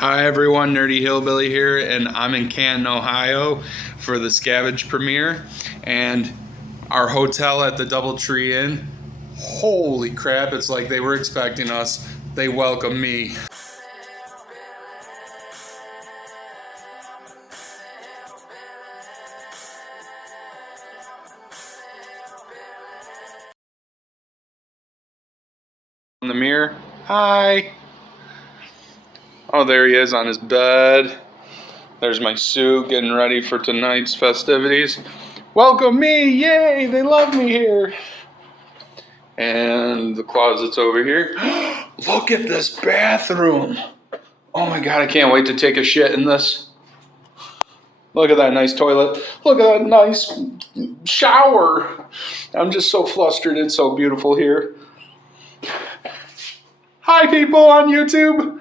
Hi everyone, Nerdy Hillbilly here, and I'm in Canton, Ohio for the Scavenged premiere, and our hotel at the DoubleTree Inn, holy crap, it's like they were expecting us. They welcomed me. In the mirror, hi. Oh, there he is on his bed. There's my suit, getting ready for tonight's festivities. Welcome me, yay, they love me here. And the closet's over here. Look at this bathroom. Oh my God, I can't wait to take a shit in this. Look at that nice toilet. Look at that nice shower. I'm just so flustered, it's so beautiful here. Hi people on YouTube.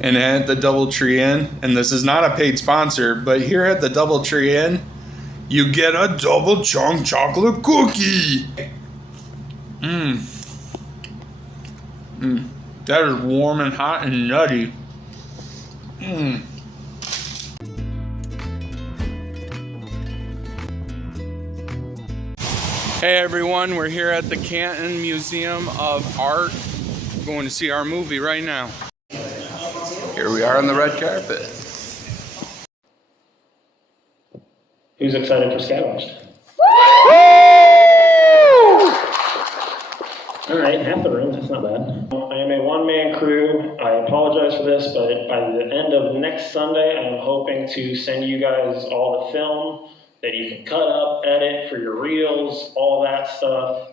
And at the DoubleTree Inn, and this is not a paid sponsor, but here at the DoubleTree Inn, you get a double chunk chocolate cookie. That is warm and hot and nutty. Hey everyone, we're here at the Canton Museum of Art. We're going to see our movie right now. Here we are on the red carpet. Who's excited for Scavenged? Alright, half the room, that's not bad. I am a one-man crew. I apologize for this, but by the end of next Sunday, I am hoping to send you guys all the film that you can cut up, edit for your reels, all that stuff.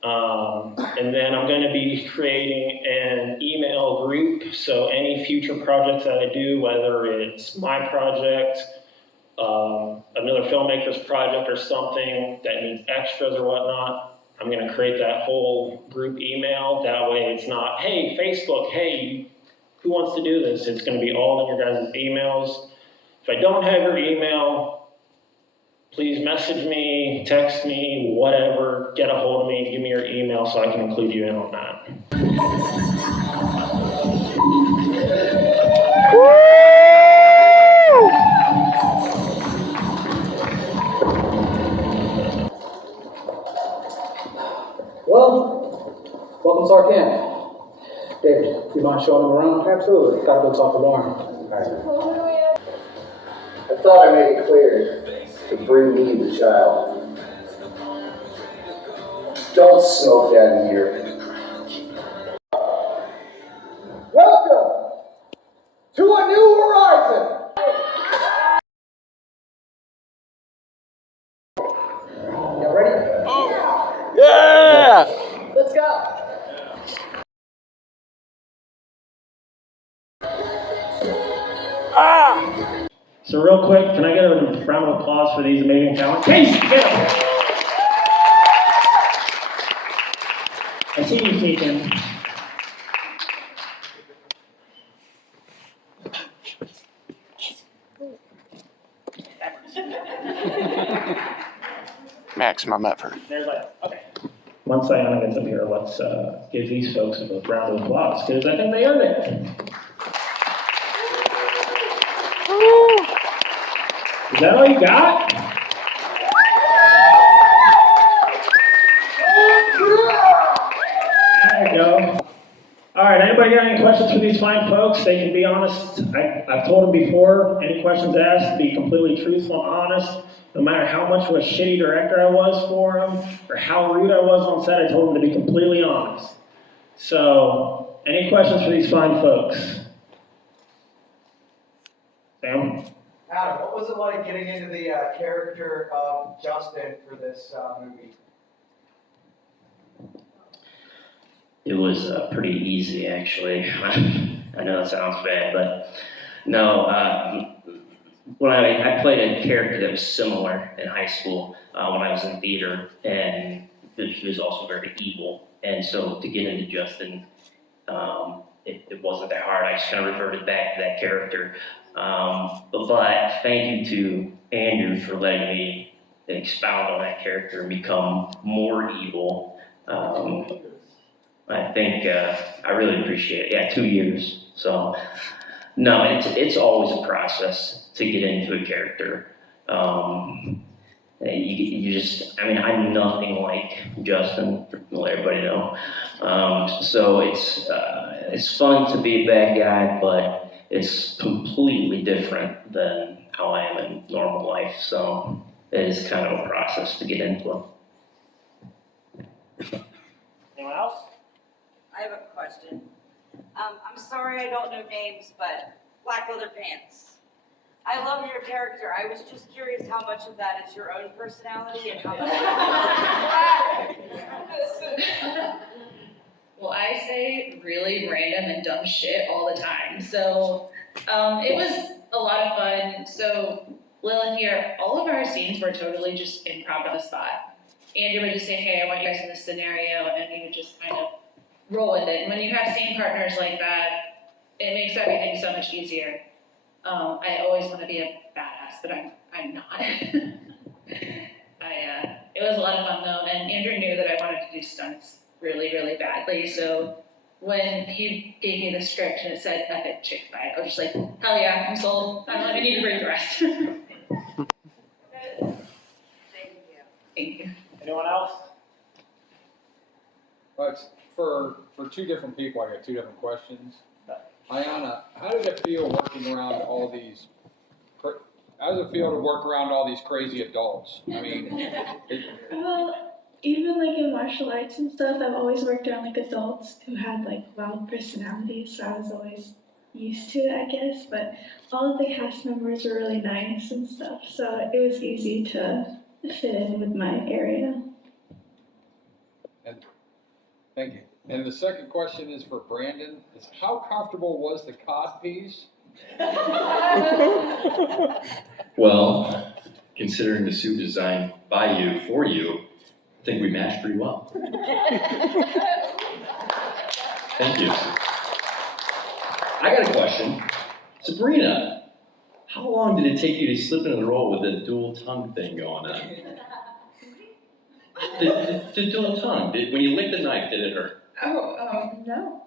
And then I'm going to be creating an email group, so any future projects that I do, whether it's my project, another filmmaker's project or something that needs extras or whatnot, I'm going to create that whole group email. That way it's not, hey, Facebook, hey, who wants to do this? It's going to be all in your guys' emails. If I don't have your email, please message me, text me, whatever, get a hold of me, give me your email so I can include you in on that. Well, welcome to our camp. David, you mind showing them around? Absolutely. Gotta go talk to Lauren. All right. I thought I made it clear to bring me the child. Don't smoke that in here. Welcome to a new horizon. Y'all ready? Oh, yeah! Let's go. So real quick, can I get a round of applause for these amazing talents? Casey, get up! I see you, Ethan. Maximum effort. There's like, okay. Once Diana gets up here, let's give these folks a round of applause, because I think they earned it. Is that all you got? There you go. All right, anybody got any questions for these fine folks? They can be honest. I've told them before, any questions asked, be completely truthful and honest. No matter how much of a shitty director I was for them, or how rude I was on set, I told them to be completely honest. So, any questions for these fine folks? Sam? Adam, what was it like getting into the character of Justin for this movie? It was pretty easy, actually. I know that sounds bad, but no. When I played a character that was similar in high school when I was in theater, and he was also very evil. And so to get into Justin, it wasn't that hard. I just kind of reverted back to that character. But thank you to Andrew for letting me expound on that character and become more evil. I think I really appreciate it. Yeah, 2 years. So no, it's always a process to get into a character. You just, I mean, I'm nothing like Justin, to let everybody know. So it's fun to be a bad guy, but it's completely different than how I am in normal life. So it is kind of a process to get into it. Anyone else? I have a question. I'm sorry I don't know names, but black leather pants. I love your character. I was just curious how much of that is your own personality and how much. Well, I say really random and dumb shit all the time. So it was a lot of fun. So Lilith here, all of our scenes were totally just improv on the spot. Andrew would just say, hey, I want you guys in this scenario, and we would just kind of roll with it. And when you have scene partners like that, it makes everything so much easier. I always want to be a badass, but I'm not. It was a lot of fun though, and Andrew knew that I wanted to do stunts really, really badly. So when he gave me the script and it said epic chick fight, I was just like, hell yeah, I'm sold. I don't even need to read the rest. Thank you. Anyone else? But for two different people, I got two different questions. Ayana, how did it feel working around all these? How does it feel to work around all these crazy adults? I mean, Well, even like in martial arts and stuff, I've always worked around like adults who had like wild personalities, so I was always used to it, I guess. But all of the cast members were really nice and stuff, so it was easy to fit in with my area. and thank you. And the second question is for Brandon. Is how comfortable was the cod piece? Well, considering the suit designed by you, for you, I think we matched pretty well. Thank you. I got a question. Sabrina, how long did it take you to slip into the role with the dual tongue thing going on? The dual tongue, when you licked the knife, did it hurt? No.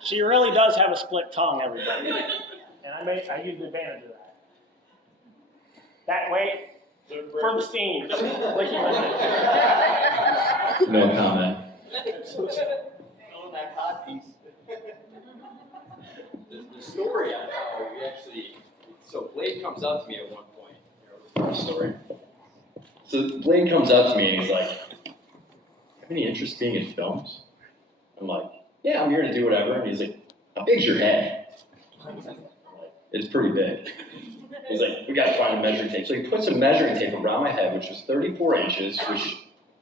She really does have a split tongue, everybody. And I use advantage of that. That way, for the scene, just licking my lips. No comment. On that cod piece. The story on how you actually, so Blade comes up to me at one point, the story. So Blaine comes up to me and he's like, have any interest being in films? I'm like, yeah, I'm here to do whatever. And he's like, how big's your head? I'm like, it's pretty big. He's like, we gotta find a measuring tape. So he puts a measuring tape around my head, which was 34 inches, which,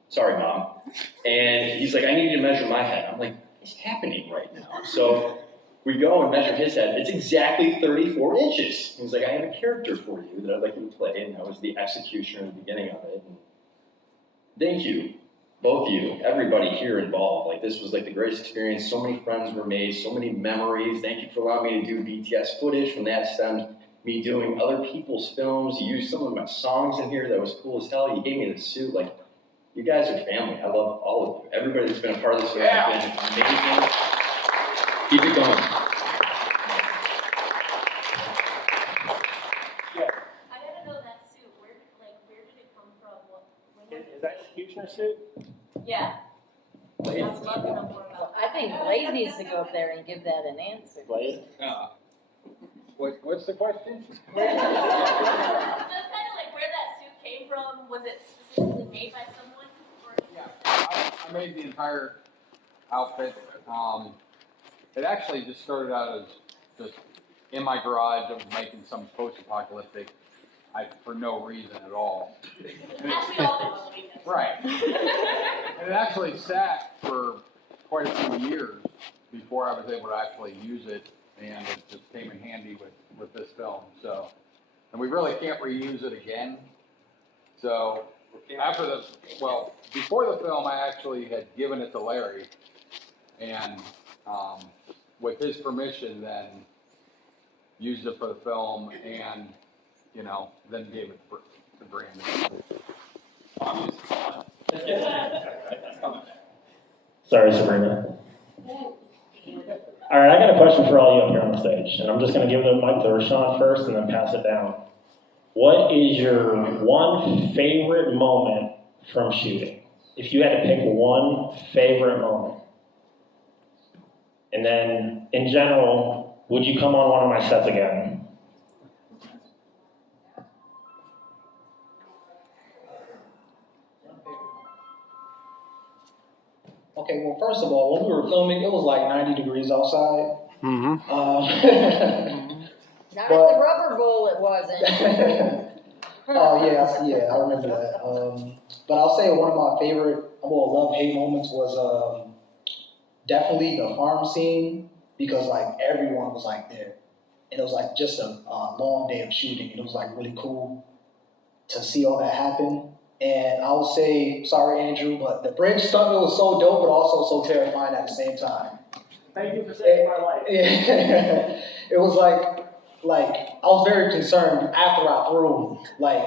sorry, Mom. And he's like, I need you to measure my head. I'm like, what's happening right now? So we go and measure his head. It's exactly 34 inches. He's like, I have a character for you that I'd like you to play. And I was the executioner at the beginning of it. And thank you. Both of you, everybody here involved. Like, this was like the greatest experience. So many friends were made, so many memories. Thank you for allowing me to do BTS footage. From that stemmed me doing other people's films. You used some of my songs in here that was cool as hell. You gave me the suit. Like, you guys are family. I love all of you. Everybody that's been a part of this film has been amazing. Keep it going. I gotta know that suit. Where did it come from? Is that executioner suit? Yeah. I was looking up for about. I think Blade needs to go up there and give that an answer. Blade? What's the question? Just kind of like where that suit came from. Was it specifically made by someone? Or? Yeah, I made the entire outfit. It actually just started out as just in my garage. I was making some post-apocalyptic, for no reason at all. As we all do. Right. And it actually sat for quite a few years before I was able to actually use it, and it just came in handy with this film. So, and we really can't reuse it again. So before the film, I actually had given it to Larry, and with his permission, then used it for the film, and then gave it to Brandon. Sorry, Sabrina. All right, I got a question for all you up here on the stage, and I'm just going to give the mic to Rashawn first and then pass it down. What is your one favorite moment from shooting? If you had to pick one favorite moment. And then, in general, would you come on one of my sets again? Okay, well, first of all, when we were filming, it was like 90 degrees outside. Mm-hmm. Not at the rubber bowl, it wasn't. Oh, yeah, I remember that. But I'll say one of my favorite, love-hate moments was definitely the farm scene, because like everyone was like there. And it was like just a long day of shooting, and it was like really cool to see all that happen. And I will say, sorry Andrew, but the bridge stunt was so dope, but also so terrifying at the same time. Thank you for saving my life. It was like I was very concerned after I threw. Like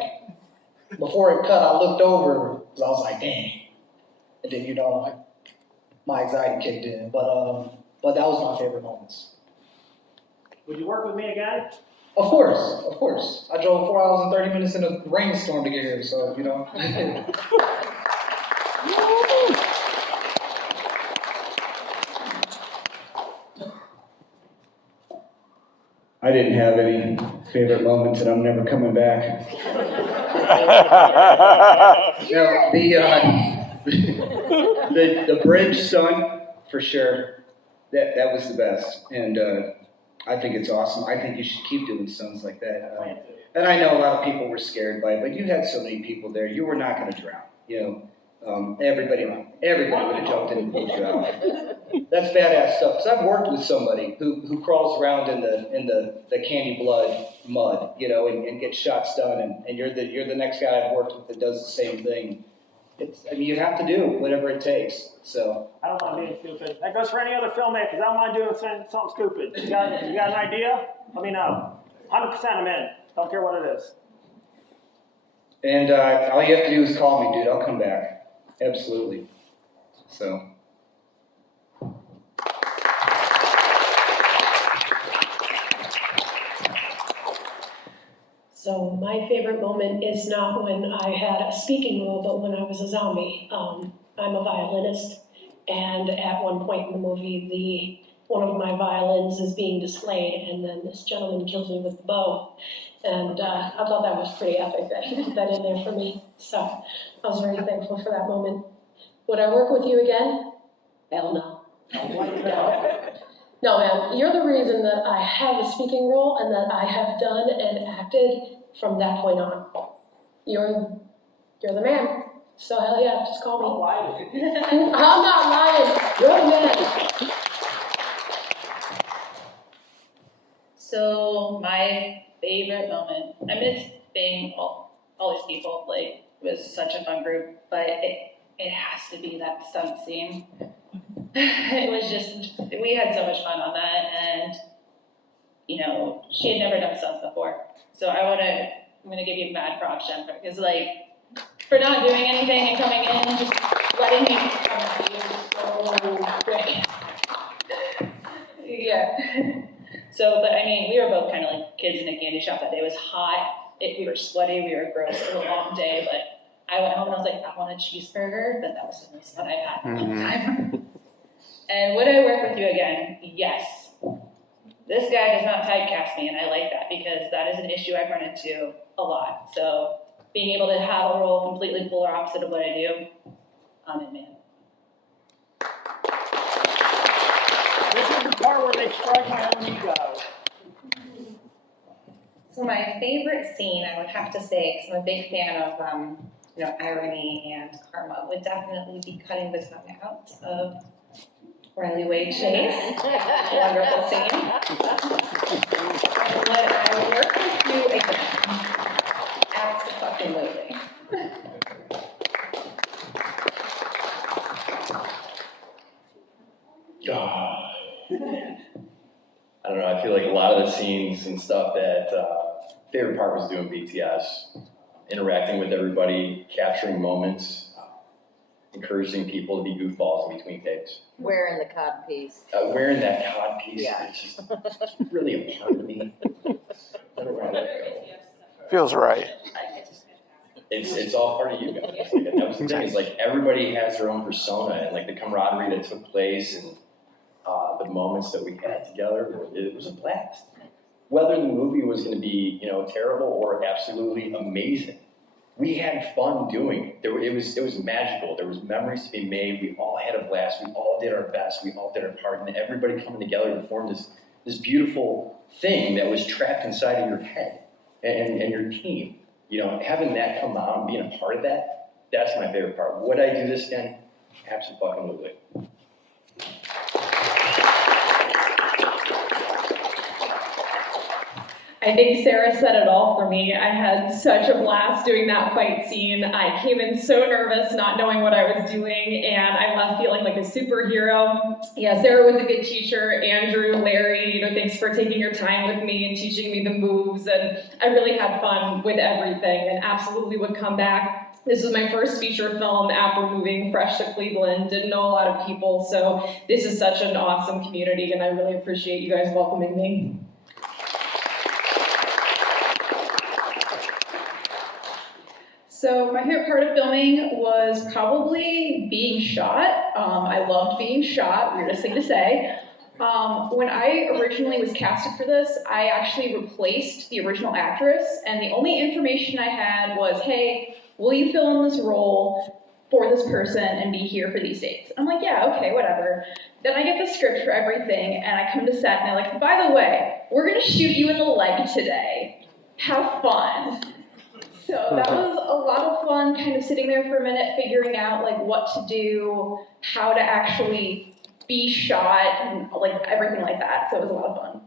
before it cut, I looked over because I was like, dang. And then my anxiety kicked in. But that was my favorite moments. Would you work with me again? Of course. I drove 4 hours and 30 minutes in a rainstorm to get here, so I didn't have any favorite moments, and I'm never coming back. No, the bridge stunt, for sure, that was the best, and I think it's awesome. I think you should keep doing stunts like that. And I know a lot of people were scared by it, but you had so many people there, you were not going to drown. Everybody would have jumped in and pulled you out. That's badass stuff. Because I've worked with somebody who crawls around in the candy blood mud, and gets shots done, and you're the next guy I've worked with that does the same thing. You have to do whatever it takes. So I don't mind being stupid. That goes for any other filmmakers. I don't mind doing something stupid. You got an idea? Let me know. 100% I'm in. Don't care what it is. And all you have to do is call me, dude. I'll come back. Absolutely. So. So my favorite moment is not when I had a speaking role, but when I was a zombie. I'm a violinist, and at one point in the movie, one of my violins is being displayed, and then this gentleman kills me with the bow. And I thought that was pretty epic that he put that in there for me. So I was very thankful for that moment. Would I work with you again? Hell no. No, man, you're the reason that I have a speaking role and that I have done and acted from that point on. You're the man. So hell yeah, just call me. I'm not lying. You're the man. So my favorite moment, I miss being all these people. Like, it was such a fun group, but it has to be that stunt scene. It was just, we had so much fun on that, and she had never done stunts before. So I'm gonna give you mad props, Jennifer, because for not doing anything and coming in and just letting me come at you so quick. Yeah. So, but we were both kind of like kids in a candy shop that day. It was hot, we were sweaty, we were gross, it was a long day, but I went home and I was like, I want a cheeseburger, but that was the most fun I've had in a long time. And would I work with you again? Yes. This guy does not typecast me, and I like that because that is an issue I've run into a lot. So being able to have a role completely polar opposite of what I do, I'm in, man. This is the part where they strike my own ego. So my favorite scene, I would have to say, because I'm a big fan of irony and karma, would definitely be cutting the tongue out of Riley Wade Chase. Wonderful scene. Would I work with you again? Absolutely. I don't know, I feel like a lot of the scenes and stuff that favorite part was doing BTS, interacting with everybody, capturing moments. encouraging people to be goofballs in between takes. Wearing the cod piece. Wearing that cod piece, Yeah. it's just really a part of me. I don't know where to let it go. Feels right. It's all part of you guys. Like, that was the thing, is like everybody has their own persona, and like the camaraderie that took place and the moments that we had together, it was a blast. Whether the movie was going to be, terrible or absolutely amazing, we had fun doing it. It was magical. There was memories to be made. We all had a blast. We all did our best. We all did our part, and everybody coming together to form this beautiful thing that was trapped inside of your head and your team. Having that come out and being a part of that, that's my favorite part. Would I do this again? Absolutely. I think Sarah said it all for me. I had such a blast doing that fight scene. I came in so nervous, not knowing what I was doing, and I left feeling like a superhero. Yeah, Sarah was a good teacher. Andrew, Larry, thanks for taking your time with me and teaching me the moves, and I really had fun with everything and absolutely would come back. This was my first feature film after moving fresh to Cleveland. Didn't know a lot of people, so this is such an awesome community, and I really appreciate you guys welcoming me. So my favorite part of filming was probably being shot. I loved being shot, weirdest thing to say. When I originally was casted for this, I actually replaced the original actress, and the only information I had was, hey, will you fill in this role for this person and be here for these dates? I'm like, yeah, okay, whatever. Then I get the script for everything, and I come to set, and they're like, by the way, we're gonna shoot you in the leg today. Have fun. So that was a lot of fun, kind of sitting there for a minute, figuring out like what to do, how to actually be shot, and like everything like that. So it was a lot of fun.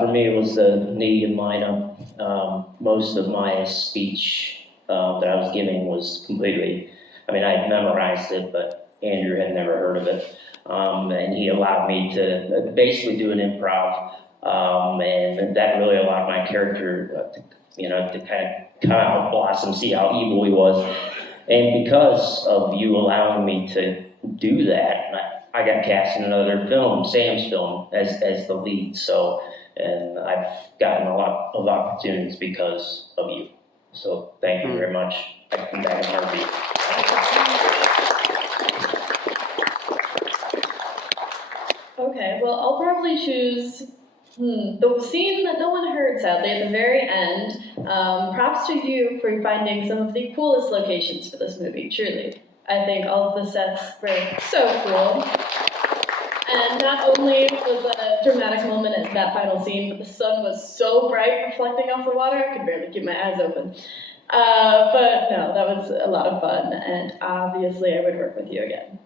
For me, it was the Canadian lineup. Most of my speech that I was giving was completely, I had memorized it, but Andrew had never heard of it. And he allowed me to basically do an improv, and that really allowed my character to kind of come out, blossom, see how evil he was. And because of you allowing me to do that, I got cast in another film, Sam's film, as the lead. So, and I've gotten a lot of opportunities because of you. So thank you very much. I come back in a heartbeat. Okay, well, I'll probably choose the scene that no one heard, sadly, at the very end. Props to you for finding some of the coolest locations for this movie, truly. I think all of the sets were so cool. And not only was a dramatic moment at that final scene, but the sun was so bright reflecting off the water, I could barely keep my eyes open. But no, that was a lot of fun, and obviously I would work with you again.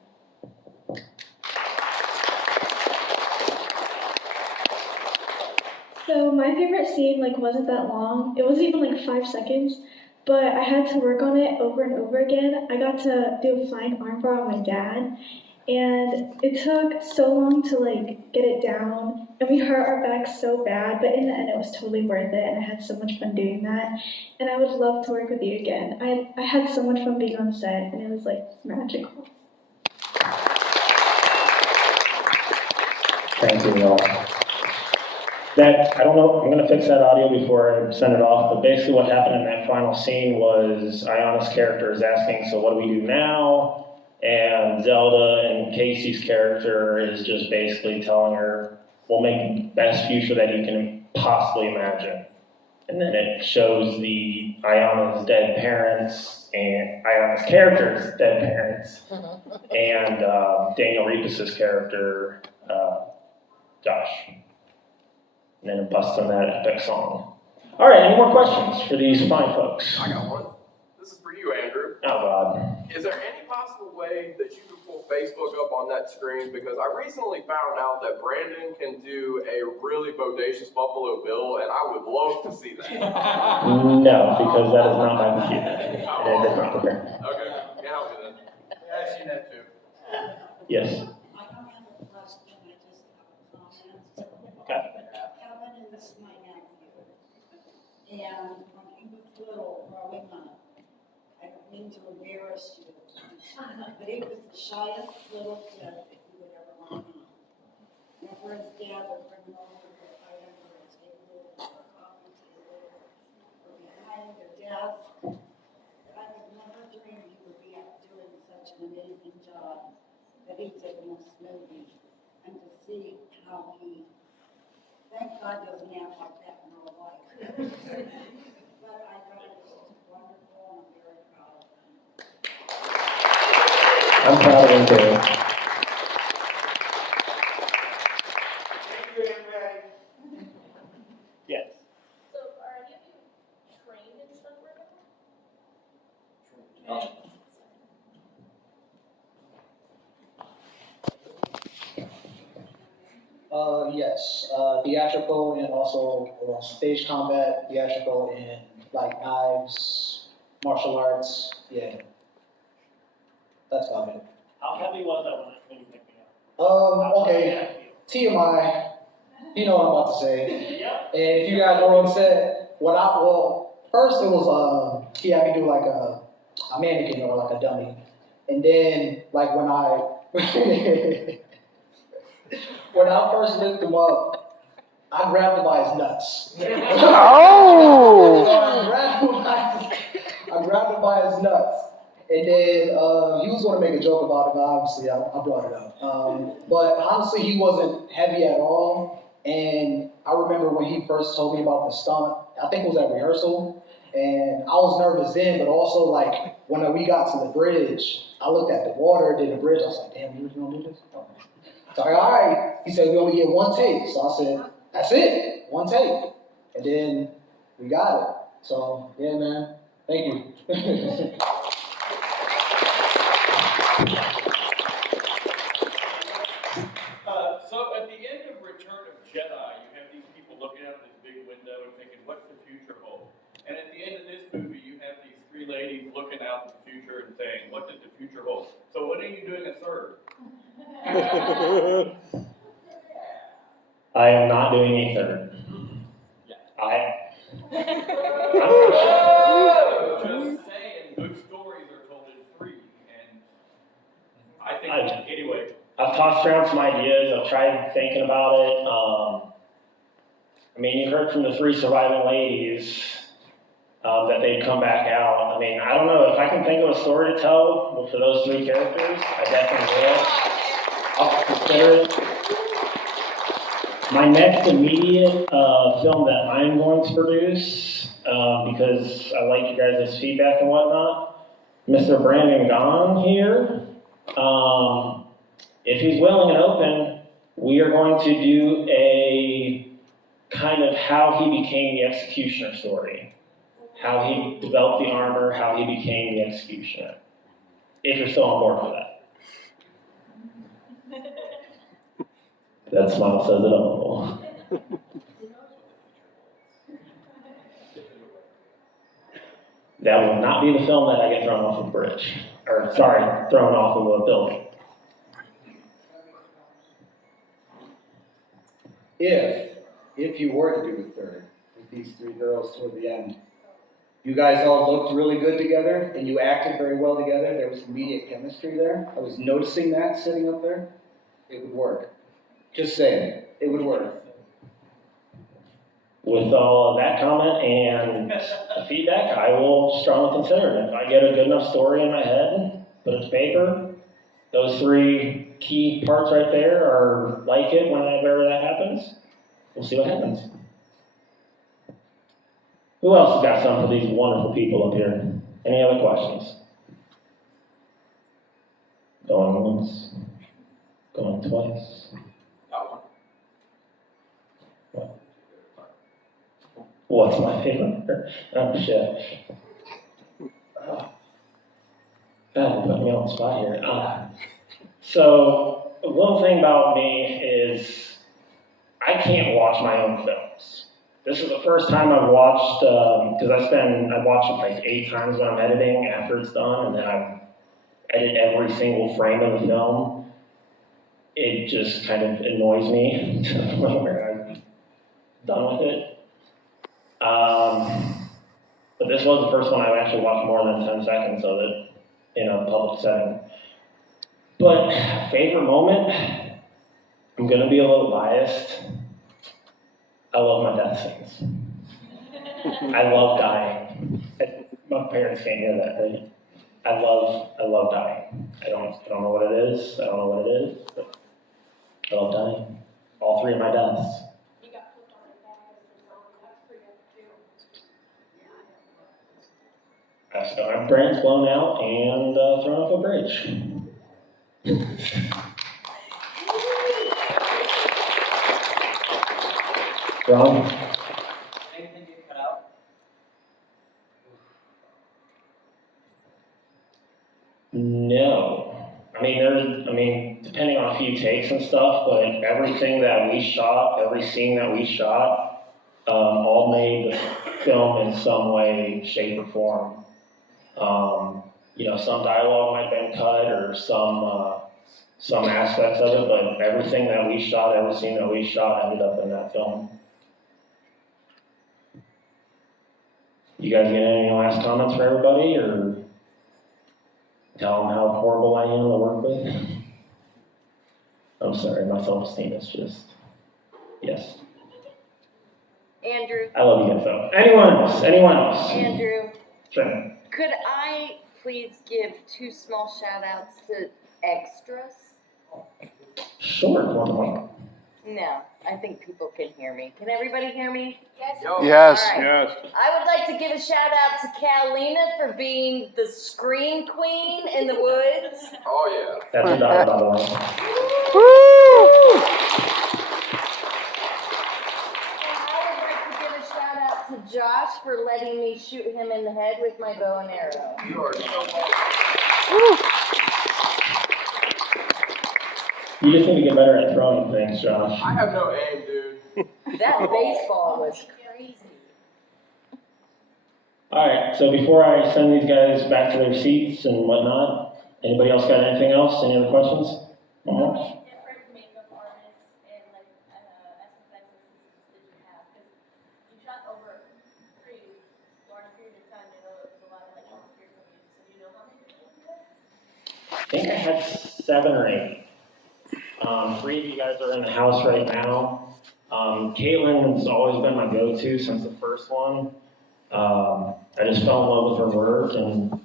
So my favorite scene wasn't that long. It wasn't even 5 seconds, but I had to work on it over and over again. I got to do a flying armbar on my dad, and it took so long to get it down, and we hurt our backs so bad, but in the end it was totally worth it, and I had so much fun doing that, and I would love to work with you again. I had so much fun being on set, and it was magical. Thank you all. I don't know, I'm gonna fix that audio before I send it off, but basically what happened in that final scene was Ayana's character is asking, so what do we do now? And Zelda and Casey's character is just basically telling her, we'll make the best future that you can possibly imagine. And then it shows Ayana's dead parents and Ayana's character's dead parents and Daniel Repus's character, Josh. And then it busts on that epic song. All right, any more questions for these fine folks? I got one. This is for you, Andrew. Oh, God. Is there any possible way that you can pull Facebook up on that screen? Because I recently found out that Brandon can do a really bodacious Buffalo Bill, and I would love to see that. No, because that is not my computer. It is not there. Okay, can help me then. Yeah, I've seen that too. Yes. Okay. But he was the shyest little kid that you would ever want to meet. Whenever his dad would bring him over to fight under a table or a coffee table or behind the desk, that I could never dream he would be out doing such an amazing job that he did in this movie. And to see how he, thank God doesn't act like that in real life. But I thought it was just wonderful and I'm very proud of him. I'm proud of him too. Yes. So are any of you trained in stunt work? Yes, theatrical and also stage combat, theatrical and like knives, martial arts, yeah. That's about it. How heavy was that when you picked me up? Okay, TMI, you know what I'm about to say. Yeah. And if you guys were on set, first it was, he had me do like a mannequin or like a dummy. And then, like when I, when I first lift him up, I grabbed him by his nuts. Oh! So I grabbed him by his nuts. And then he was going to make a joke about it, but obviously I brought it up. But honestly, he wasn't heavy at all. And I remember when he first told me about the stunt, I think it was at rehearsal. And I was nervous then, but also like when we got to the bridge, I looked at the water, then the bridge, I was like, damn, you really gonna do this? So I, all right. He said, we only get one take. So I said, that's it, one take. And then we got it. So, yeah, man, thank you. So at the end of Return of Jedi, you have these people looking out this big window and thinking, what's the future hold? And at the end of this movie, you have these three ladies looking out the future and saying, what does the future hold? So when are you doing a third? I am not doing a third. Just saying, good stories are told in three, and I think, anyway. I've tossed around some ideas, I've tried thinking about it. I mean, you heard from the three surviving ladies that they'd come back out. I mean, I don't know, if I can think of a story to tell for those three characters, I definitely will. I'll consider it. My next immediate film that I'm going to produce, because I like you guys' feedback and whatnot, Mr. Brandon Gong here. If he's willing and open, we are going to do a kind of how he became the executioner story. How he developed the armor, how he became the executioner. If you're still on board for that. That smile says it all. That will not be the film that I get thrown off a bridge. Or, sorry, thrown off of a building. If you were to do a third with these three girls toward the end, you guys all looked really good together and you acted very well together. There was immediate chemistry there. I was noticing that sitting up there. It would work. Just saying, it would work. With all of that comment and the feedback, I will strongly consider it. If I get a good enough story in my head, put it to paper, those three key parts right there are like it whenever that happens, we'll see what happens. Who else has got something for these wonderful people up here? Any other questions? Going once, going twice. What? What's my favorite? Oh, shit. God, put me on the spot here. So, one thing about me is I can't watch my own films. This is the first time I've watched, because I watch it like 8 times when I'm editing after it's done, and then I edit every single frame of the film. It just kind of annoys me to the point where I'm done with it. But this was the first one I actually watched more than 10 seconds of it. in a public setting. But favorite moment, I'm gonna be a little biased. I love my death scenes. I love dying. My parents can't hear that, right? I love dying. I don't know what it is. I don't know what it is, but I love dying. All three of my deaths. I've got my brains blown out and thrown off a bridge. Rob? Anything get cut out? No. I mean, depending on a few takes and stuff, but everything that we shot, every scene that we shot, all made the film in some way, shape, or form. Some dialogue might have been cut or some aspects of it, but everything that we shot, every scene that we shot ended up in that film. You guys got any last comments for everybody, or tell them how horrible I am to work with? I'm sorry, my self-esteem is just, yes. Andrew. I love you guys though. Anyone else? Andrew. Sure. Could I please give 2 small shout outs to extras? Sure, one. No, I think people can hear me. Can everybody hear me? Yes. All right. Yes. I would like to give a shout out to Catalina for being the scream queen in the woods. Oh, yeah. That's your daughter, by the way. And I would like to give a shout out to Josh for letting me shoot him in the head with my bow and arrow. You are so welcome. You just need to get better at throwing things, Josh. I have no aim, dude. That baseball was crazy. Alright, so before I send these guys back to their seats and whatnot, anybody else got anything else? Any other questions? Different makeup artists and SFX assistants did you have? Because you shot over a pretty large period of time. I know it was a lot of volunteers from you. So do you know how many people you had? I think I had 7 or 8. 3 of you guys are in the house right now. Caitlin's always been my go-to since the first one. I just fell in love with her work, and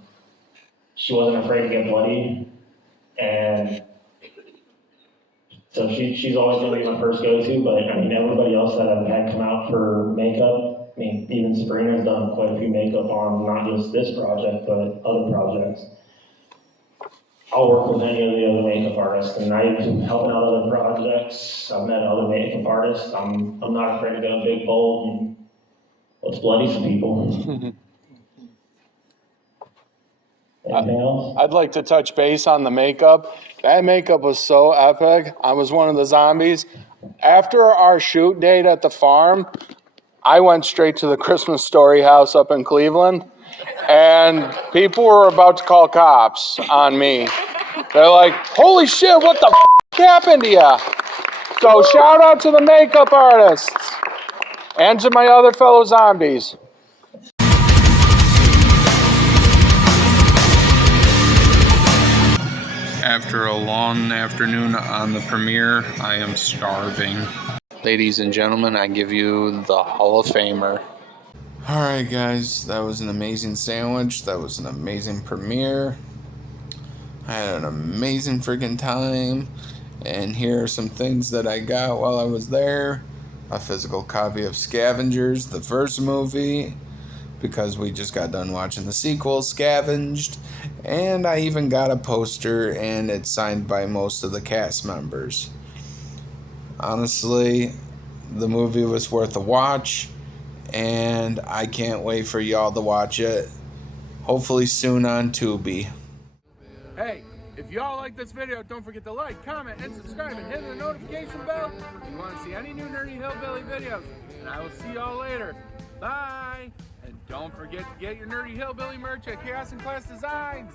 she wasn't afraid to get bloody. And so she's always going to be my first go-to, but I mean, everybody else that I've had come out for makeup, I mean, even Sabrina's done quite a few makeup on not just this project, but other projects. I'll work with any of the other makeup artists, and I've been helping out other projects. I've met other makeup artists. I'm not afraid to go big, bold, and let's bloody some people. Anything else? I'd like to touch base on the makeup. That makeup was so epic. I was one of the zombies. After our shoot date at the farm, I went straight to the Christmas Story house up in Cleveland, and people were about to call cops on me. They're like, holy shit, what the happened to you? So shout out to the makeup artists and to my other fellow zombies. After a long afternoon on the premiere, I am starving. Ladies and gentlemen, I give you the Hall of Famer. Alright guys, that was an amazing sandwich. That was an amazing premiere. I had an amazing freaking time. And here are some things that I got while I was there. A physical copy of Scavengers, the first movie, because we just got done watching the sequel, Scavenged. And I even got a poster, and it's signed by most of the cast members. Honestly, the movie was worth a watch, and I can't wait for y'all to watch it. Hopefully soon on Tubi. Hey, if y'all like this video, don't forget to like, comment, and subscribe, and hit the notification bell if you want to see any new Nerdy Hillbilly videos. And I will see y'all later. Bye! And don't forget to get your Nerdy Hillbilly merch at Chaos and Class Designs.